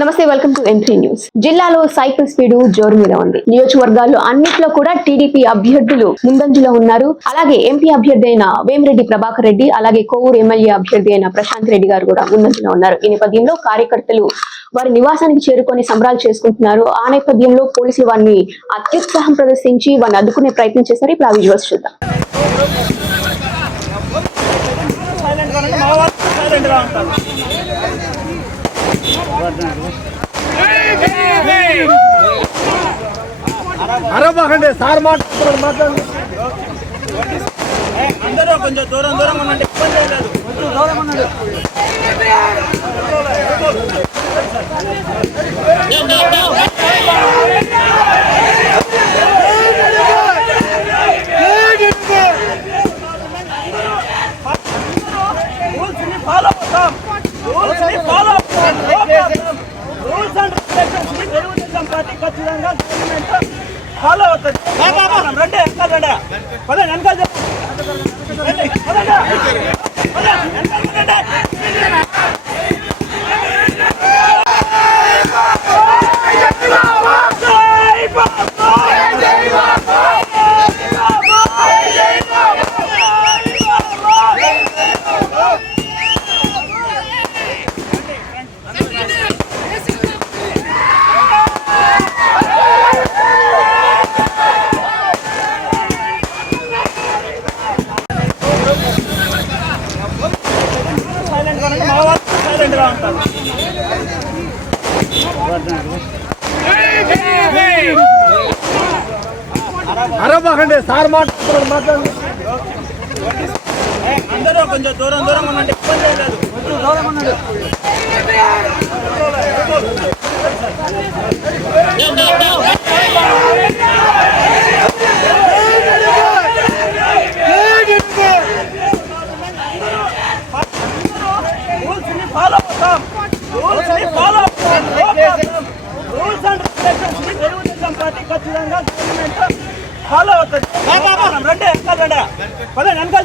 నమస్తే welcome to entry news జిల్లాలో cycle speed జోరు మీద ఉంది. నియోజకవర్గాల్లో అన్నిట్లో కూడా టీడీపీ అభ్యర్థులు ముందంజలో ఉన్నారు. అలాగే ఎంపీ అభ్యర్థి అయిన వేమిరెడ్డి ప్రభాకర్ రెడ్డి అలాగే కోవూరు ఎమ్మెల్యే అభ్యర్థి అయిన ప్రశాంత్ రెడ్డి గారు కూడా ముందంజలో ఉన్నారు. ఈ నేపథ్యంలో కార్యకర్తలు వారి నివాసానికి చేరుకొని సంబరాలు చేసుకుంటున్నారు. ఆ నేపథ్యంలో పోలీసులు వారిని అత్యుత్సాహం ప్రదర్శించి వారిని అడ్డుకునే ప్రయత్నం చేశారు. ఇప్పుడు ఆ విజువల్స్ చూద్దాం. సైలెంట్ అరవకండి సార్ మాట్లాడుతున్నాడు మాట్లాడండి. అందరూ కొంచెం దూరం దూరం ఉండండి ఇబ్బంది లేదు. కొంచెం దూరం ఉండండి ఫాలో అవుతాం. Follow rules and regulations Telugu Desam party ఖచ్చితంగా గవర్నమెంట్ ఫాలో అవుతుంది రండి వెనకాల రండి. పదండి వెనకాల వాళ్ళు సైలెంట్గా ఉంటారు. అరవకండి సార్ మాట్లాడుతున్నాడు మాట్లాడండి. అందరూ కొంచెం దూరం దూరం ఉండండి. ఇబ్బంది లేదు. కొంచెం దూరం ఉండండి. ఫాలో అవుతాం రూల్స్ని ఫాలో అవుతాం రూల్స్ అండ్ రెగ్యులేషన్స్ని తెలుగుదేశం పార్టీ ఖచ్చితంగా గవర్నమెంట్ ఫాలో అవుతుంది రండి వెనకాల రండి వెనకాల. పదండి, వెనకాల